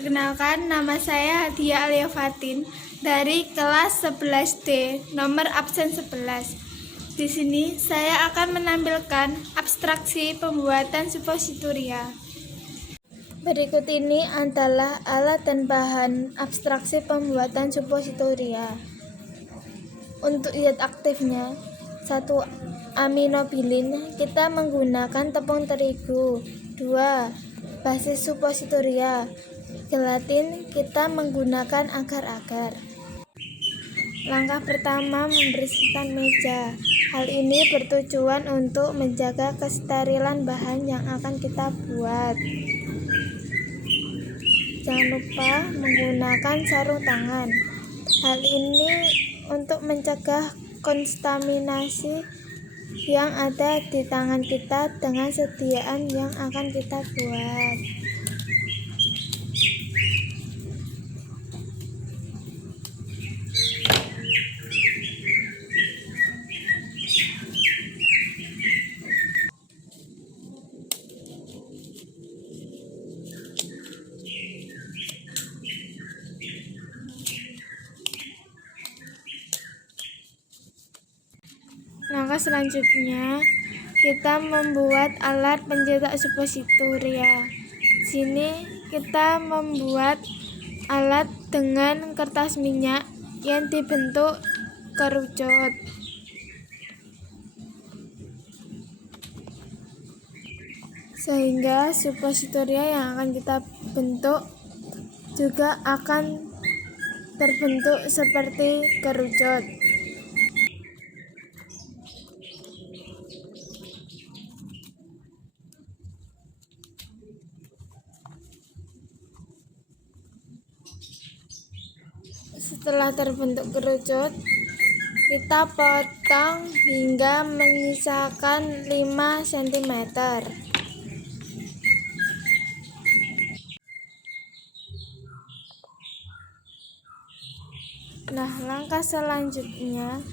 Perkenalkan, nama saya Hadia Alia Fatin dari kelas 11D, nomor absen 11. Di sini saya akan menampilkan abstraksi pembuatan suppositoria. Berikut ini adalah alat dan bahan abstraksi pembuatan suppositoria. Untuk zat aktifnya, 1. Aminobilin, kita menggunakan tepung terigu. 2. Basis suppositoria, gelatin, kita menggunakan agar-agar. Langkah pertama, membersihkan meja. Hal ini bertujuan untuk menjaga kesterilan bahan yang akan kita buat. Jangan lupa menggunakan sarung tangan. Hal ini untuk mencegah kontaminasi yang ada di tangan kita dengan sediaan yang akan kita buat. Langkah selanjutnya, kita membuat alat pencetak suppositoria. Sini kita membuat alat dengan kertas minyak yang dibentuk kerucut. Sehingga suppositoria yang akan kita bentuk juga akan terbentuk seperti kerucut. Setelah terbentuk kerucut, kita potong hingga menyisakan 5 cm. Nah, langkah selanjutnya,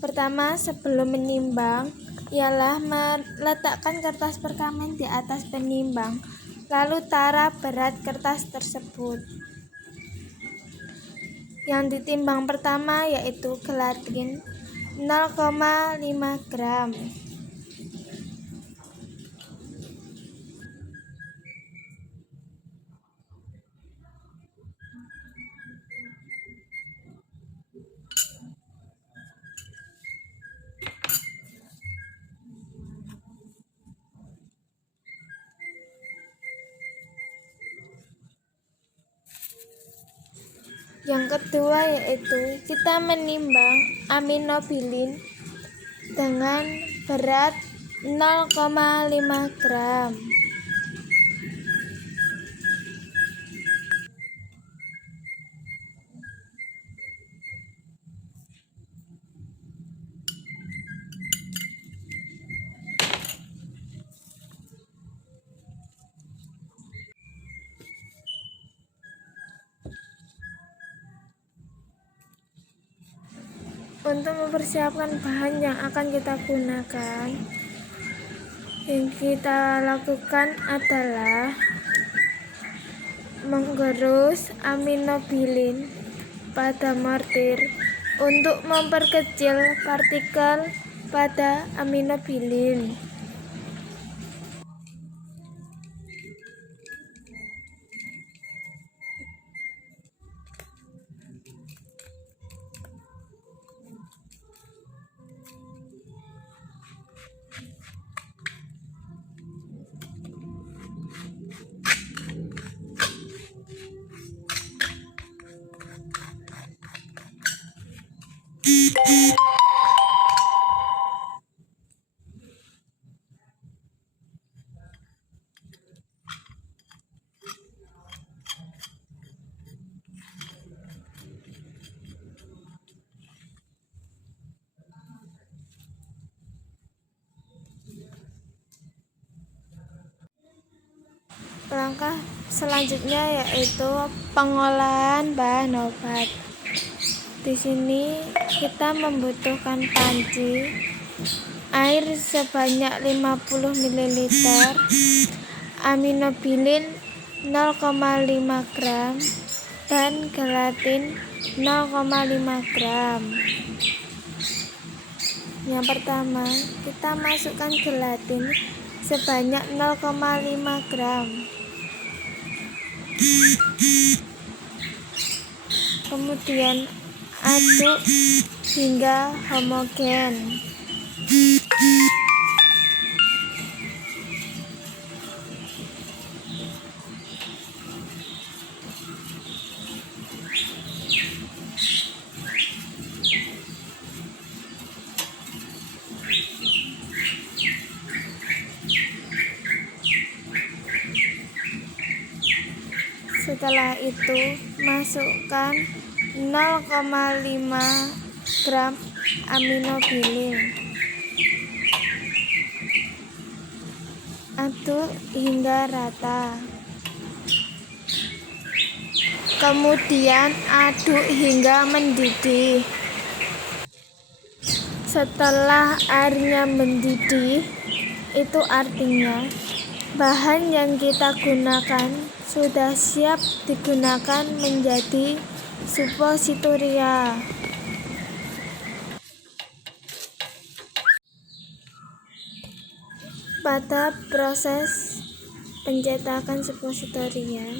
pertama sebelum menimbang ialah meletakkan kertas perkamen di atas penimbang, lalu tara berat kertas tersebut. Yang ditimbang pertama yaitu gelatin 0,5 gram. Yang kedua yaitu kita menimbang aminobilin dengan berat 0,5 gram. Untuk mempersiapkan bahan yang akan kita gunakan, yang kita lakukan adalah menggerus aminobilin pada mortir untuk memperkecil partikel pada aminobilin. Langkah selanjutnya yaitu pengolahan bahan obat. Di sini kita membutuhkan panci, air sebanyak 50 ml, aminobilin 0,5 gram dan gelatin 0,5 gram. Yang pertama, kita masukkan gelatin sebanyak 0,5 gram. Kemudian aduk hingga homogen. Setelah itu, masukkan 0,5 gram aminobilin. Aduk hingga rata. Kemudian aduk hingga mendidih. Setelah airnya mendidih, itu artinya bahan yang kita gunakan sudah siap digunakan menjadi suppositoria. Pada proses pencetakan suppositoria,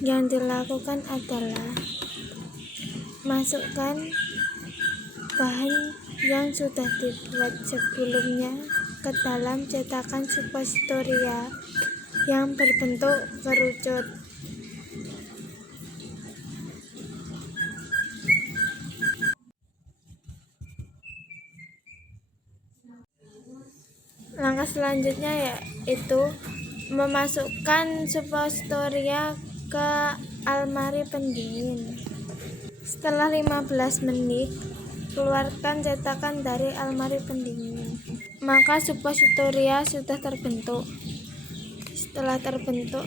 yang dilakukan adalah masukkan bahan yang sudah dibuat sebelumnya ke dalam cetakan suppositoria yang berbentuk kerucut. Langkah selanjutnya yaitu memasukkan suppositoria ke almari pendingin. Setelah 15 menit, keluarkan cetakan dari almari pendingin. Maka suppositoria sudah terbentuk. Setelah terbentuk,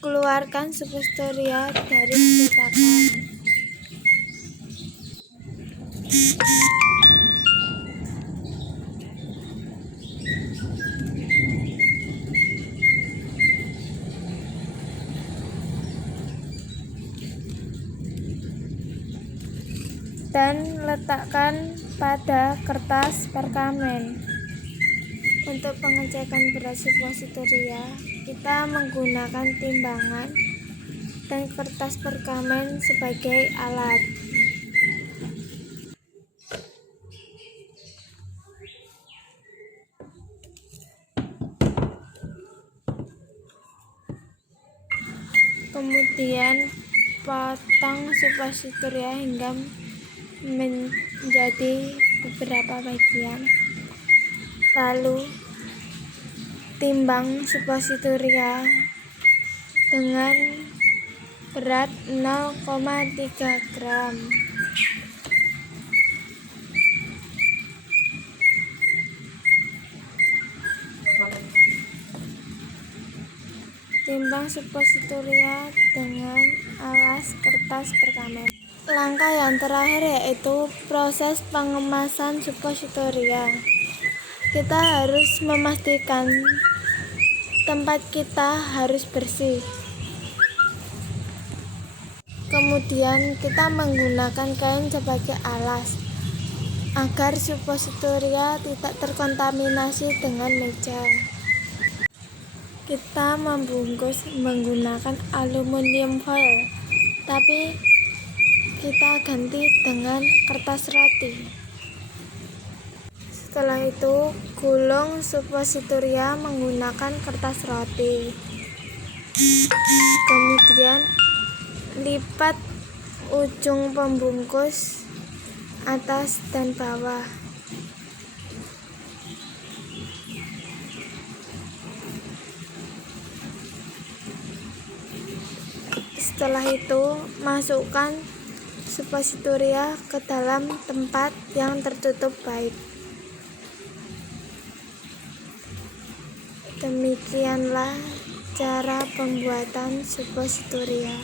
keluarkan suppositoria dari cetakan. Dan letakkan pada kertas perkamen. Untuk pengecekan berat suppositoria, kita menggunakan timbangan dan kertas perkamen sebagai alat. Kemudian potong suppositoria hingga menjadi beberapa bagian. Lalu timbang suppositoria dengan berat 0,3 gram. Timbang suppositoria dengan alas kertas perkamen. Langkah yang terakhir yaitu proses pengemasan suppositoria. Kita harus memastikan tempat kita harus bersih. Kemudian kita menggunakan kain sebagai alas agar suppositoria tidak terkontaminasi dengan meja. Kita membungkus menggunakan aluminium foil, tapi kita ganti dengan kertas roti. Setelah itu, gulung suppositoria menggunakan kertas roti. Kemudian, lipat ujung pembungkus atas dan bawah. Setelah itu, masukkan suppositoria ke dalam tempat yang tertutup baik. Demikianlah cara pembuatan suppositoria.